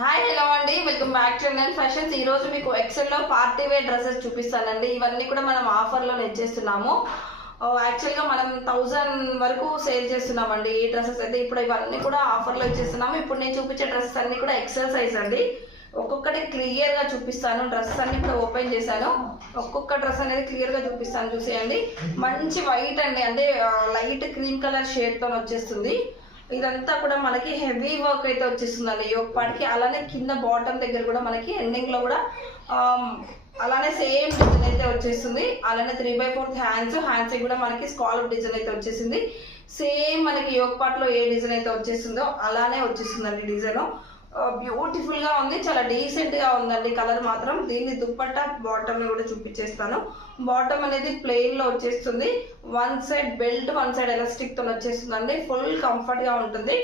Hi hello అండి, welcome back to NN fashions. ఈ రోజు మీకు ఎక్సెల్ లో పార్టీ వేర్ డ్రెస్సెస్ చూపిస్తానండి. ఇవన్నీ కూడా మనం ఆఫర్ లో ఇచ్చేస్తున్నాము. యాక్చువల్ గా మనం 1000 వరకు సేల్ చేస్తున్నామండి ఈ డ్రెస్సెస్ అయితే. ఇప్పుడు ఇవన్నీ కూడా ఆఫర్ లో ఇచ్చేస్తున్నాము. ఇప్పుడు నేను చూపించే డ్రెస్సెస్ అన్ని కూడా ఎక్సెల్ సైజ్ అండి. ఒక్కొక్కటి క్లియర్ గా చూపిస్తాను. డ్రెస్సెస్ అన్ని కూడా ఓపెన్ చేశాను. ఒక్కొక్క డ్రెస్ అనేది క్లియర్ గా చూపిస్తాను, చూసేయండి. మంచి వైట్ అండి, అంటే లైట్ క్రీమ్ కలర్ షేడ్ తో వచ్చేస్తుంది. ఇదంతా కూడా మనకి హెవీ వర్క్ అయితే వచ్చేస్తుందండి యోక్ పార్ట్కి. అలానే కింద బాటమ్ దగ్గర కూడా మనకి ఎండింగ్ లో కూడా అలానే సేమ్ డిజైన్ అయితే వచ్చేస్తుంది. అలానే 3/4 హ్యాండ్స్ కూడా మనకి స్కాలప్ డిజైన్ అయితే వచ్చేసింది. సేమ్ మనకి యోక్ పార్ట్ లో ఏ డిజైన్ అయితే వచ్చేసిందో అలానే వచ్చేస్తుందండి డిజైన్. బ్యూటిఫుల్ గా ఉంది, చాలా డీసెంట్ గా ఉందండి కలర్ మాత్రం. దీన్ని దుప్పట్టా బాటమ్ కూడా చూపించేస్తాను. బాటమ్ అనేది ప్లెయిన్ లో వచ్చేస్తుంది. One side belt, one side elastic తో వచ్చేస్తుందండి. ఫుల్ కంఫర్ట్ గా ఉంటుంది.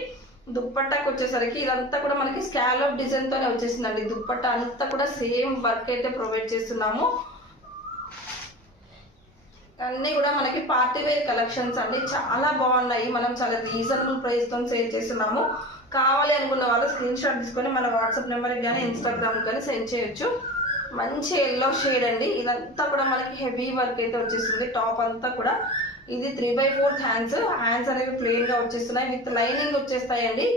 దుప్పట్టాకి వచ్చేసరికి ఇదంతా కూడా మనకి స్కాలప్ డిజైన్ తోనే వచ్చేసిందండి. దుప్పట్టా అంతా కూడా సేమ్ వర్క్ అయితే ప్రొవైడ్ చేస్తున్నాము. అన్నీ కూడా మనకి పార్టీ వేర్ కలెక్షన్స్ అండి, చాలా బాగున్నాయి. మనం చాలా రీజనబుల్ ప్రైస్ తో సేల్ చేస్తున్నాము. కావాలి అనుకున్న వాళ్ళు స్క్రీన్ షాట్ తీసుకొని మన వాట్సాప్ నెంబర్కి కానీ ఇన్స్టాగ్రామ్ కానీ సెండ్ చేయొచ్చు. మంచి ఎల్లో షేడ్ అండి. ఇదంతా కూడా మనకి హెవీ వర్క్ అయితే వచ్చేస్తుంది. టాప్ అంతా కూడా ఇది 3/4 హ్యాండ్స్ అనేవి ప్లెయిన్ గా వచ్చేస్తున్నాయి. విత్ లైనింగ్ వచ్చేస్తాయండి.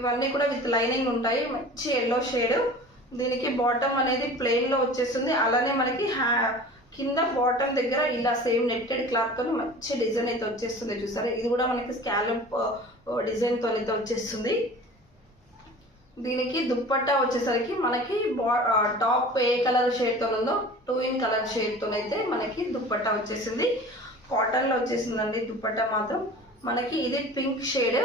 ఇవన్నీ కూడా విత్ లైనింగ్ ఉంటాయి. మంచి ఎల్లో షేడ్. దీనికి బాటమ్ అనేది ప్లెయిన్ లో వచ్చేస్తుంది. అలానే మనకి కింద బాటమ్ దగ్గర ఇలా సేమ్ నెట్టెడ్ క్లాత్ తో మంచి డిజైన్ అయితే వచ్చేస్తుంది. చూసారా, ఇది కూడా మనకి స్కాలప్ డిజైన్ తో అయితే వచ్చేస్తుంది. దీనికి దుప్పట్టా వచ్చేసరికి మనకి టాప్ ఏ కలర్ షేడ్ తో ఉందో 2 in కలర్ షేడ్ తో అయితే మనకి దుప్పట్టా వచ్చేసింది. కాటన్ లో వచ్చేసిందండి దుప్పట్టా మాత్రం. మనకి ఇది పింక్ షేడ్.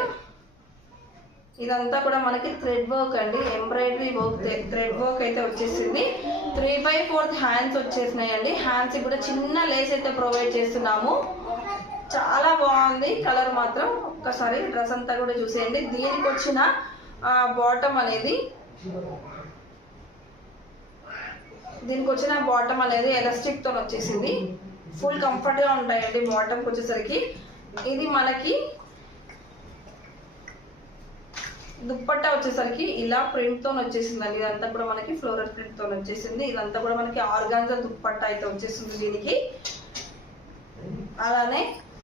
ఇదంతా కూడా మనకి థ్రెడ్ వర్క్ అండి, ఎంబ్రాయిడరీ వర్క్, థ్రెడ్ వర్క్ అయితే వచ్చేసింది. 3/4 హ్యాండ్స్ వచ్చేసినాయండి. హ్యాండ్స్ కూడా చిన్న లేస్ అయితే ప్రొవైడ్ చేస్తున్నాము. చాలా బాగుంది కలర్ మాత్రం. ఒక్కసారి డ్రెస్ అంతా కూడా చూసేయండి. దీనికి వచ్చిన బాటమ్ అనేది ఎలాస్టిక్ తో వచ్చేసింది. ఫుల్ కంఫర్ట్ గా ఉంటాయండి బాటమ్ వచ్చేసరికి. ఇది మనకి దుప్పట్టా వచ్చేసరికి ఇలా ప్రింట్ తో వచ్చేసిందండి. ఇదంతా కూడా మనకి ఫ్లోరల్ ప్రింట్ తో వచ్చేసింది. ఇదంతా కూడా మనకి ఆర్గాన్జా దుప్పట్టా అయితే వచ్చేసింది దీనికి. అలానే